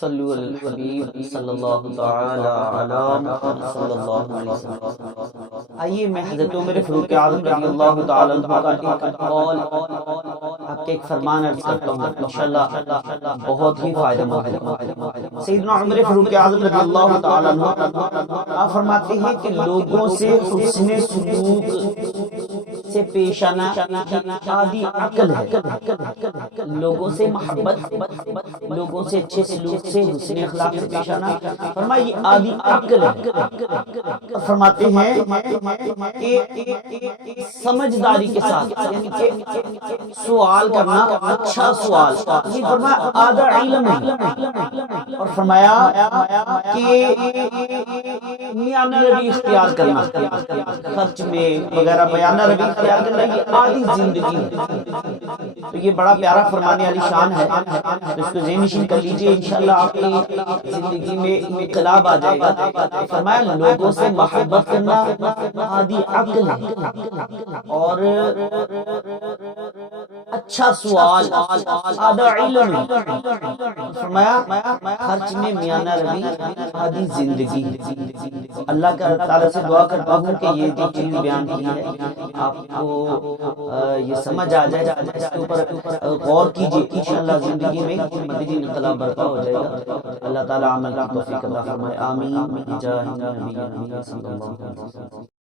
صلو علی الحبیب صلی اللہ تعالی علی محمد صلی اللہ علیہ وسلم۔ آئیے میں حضرت عمر فاروق اعظم رضی اللہ تعالی عنہ کا ایک قول آپ کے ایک فرمان عرض کرتا ہوں، انشاءاللہ بہت ہی فائدہ مند ہے۔ سیدنا عمر فاروق اعظم رضی اللہ تعالی عنہ آپ فرماتے ہیں کہ لوگوں سے حسن سلوک سے پیش آنا آدھی عقل ہے، لوگوں سے محبت، لوگوں سے اچھے سلوک سے، حسن اخلاق سے پیش آنا، فرمایا یہ آدھی عقل ہے۔ فرماتے ہیں کہ سمجھداری کے ساتھ، یعنی کہ سوال کرنا، اچھا سوال، یہ فرمایا آدھا علم ہے۔ اور فرمایا کہ میانہ روی اختیار کرنا، خرچ میں وغیرہ میانہ روی اختیار کرنا، یہ آدھی زندگی ہے۔ تو یہ بڑا پیارا فرمانے والی شان ہے، اس کو ذہن نشین کر لیجئے، انشاءاللہ آپ کی زندگی میں انقلاب آ جائے گا۔ فرمایا لوگوں سے محبت کرنا آدھی عقل ہے، اور اچھا سوال آدھا علم ہے۔ فرمایا خرچ میں میانہ روی آدھی زندگی ہے۔ اللہ تعالیٰ سے دعا کرتا ہوں کہ یہ جو چیز بیان کی ہے آپ کو یہ سمجھ آ جائے، اس کے اوپر غور کیجئے، انشاءاللہ زندگی میں مدنی انقلاب برپا ہو جائے گا۔ اللہ تعالیٰ عمل کی توفیق عطا فرمائے، آمین، بجاہ نبی صلی اللہ علیہ وسلم۔